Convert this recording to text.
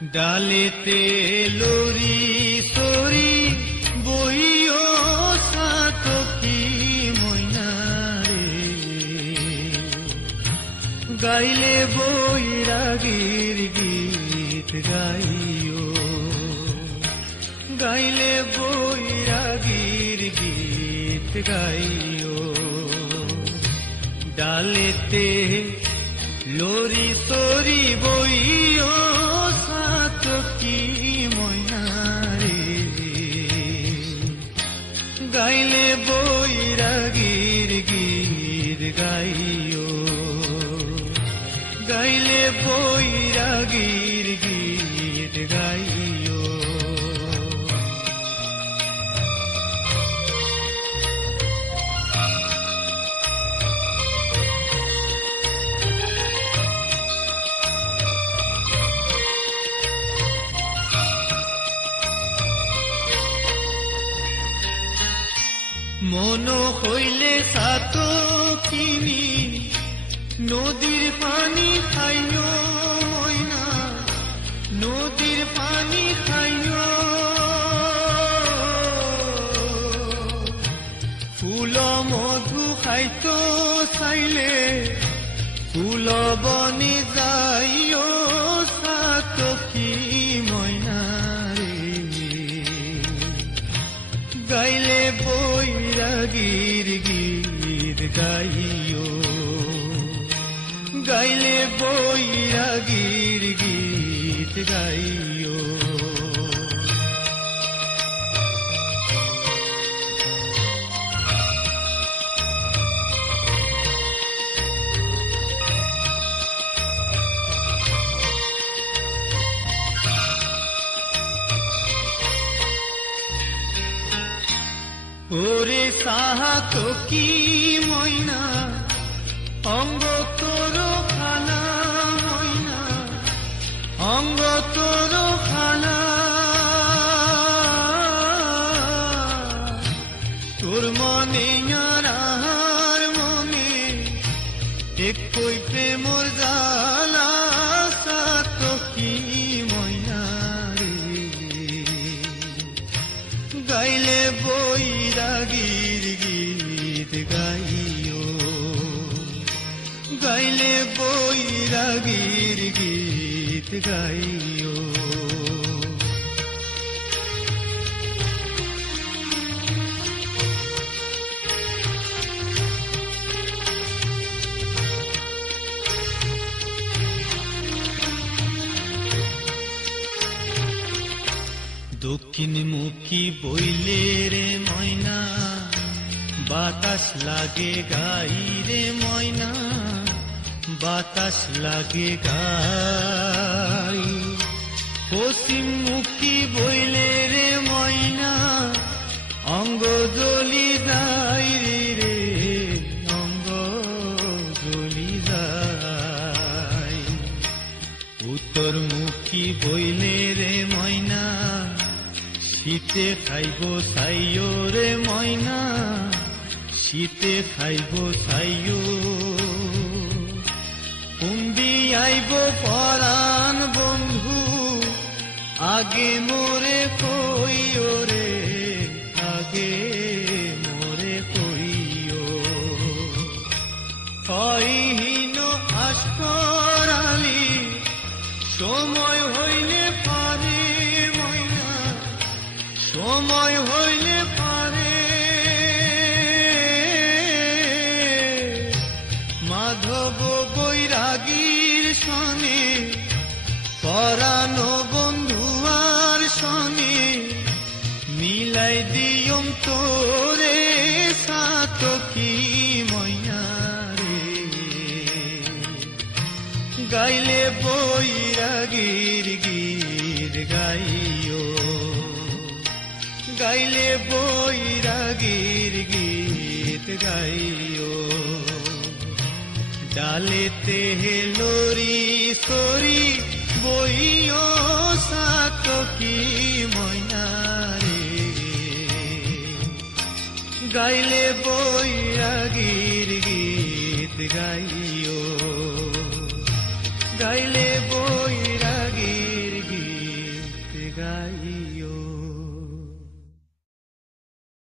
ডালেতে lorry sorry বইও সাতকি ময়নারে, গাইলে বৈরাগীর গীত গাইও, গাইলে বৈরাগীর গীত গাইও। ডালেতে লরি সরি বইও সাতকি ময়নারে, গাইলে বৈরাগীর গীত গাইও, গাইলে বৈরাগীর গীত গাইও। মন হইলে সাতকিনি নদীর পানি খাইও ময়না, নদীর পানি খাইও। ফুল মধু খাইতো চাইলে ফুল বনে যাইও সাতকি ময়নারে, গাইলে বৈরাগীর গীত গাইও, গাইলে বৈরাগীর গীত গাইও। ওরে সাতকি ময়না অঙ্গ তোর খানা ময়না, অঙ্গ তোর খানা। তোর মনে আর মনে একই প্রেমর জ্বালা সাতকি ময়নারে, গাইলে বৈরাগীর গীত গাইও, গাইলে বৈরাগীর গীত গাইও। দক্ষিণ মুখী বইলে রে ময়না, বাতাস লাগে গাই রে ময়না, বাতাস লাগে গাই। পশ্চিম মুখী বইলে রে ময়না, অঙ্গ জ্বলি যায় রে, অঙ্গ জ্বলি যায়। উত্তর মুখী বইলে রে ময়না, শীতে খাইব সাইও রে ময়না, শীতে খাইব সাইও। কুম্বি আইব পরাণ বন্ধু, আগে মোরে কইও রে, আগে মোরে কইও। কইহীন আসকরালি সময় হইলে পারে ময়না, সময় হইলে পারে। মাধব বৈরাগীর সনে পরানো বন্ধুয়ার সনে, মিলাই দিয়ম তোরে সাতকি ময়নারে, গাইলে বৈরাগীর গীত গাইও, গাইলে বৈরাগীর গীত গাইও। ডালেতে লরি সরি বইও সাতকি ময়নারে, গাইলে বৈরাগীর গীত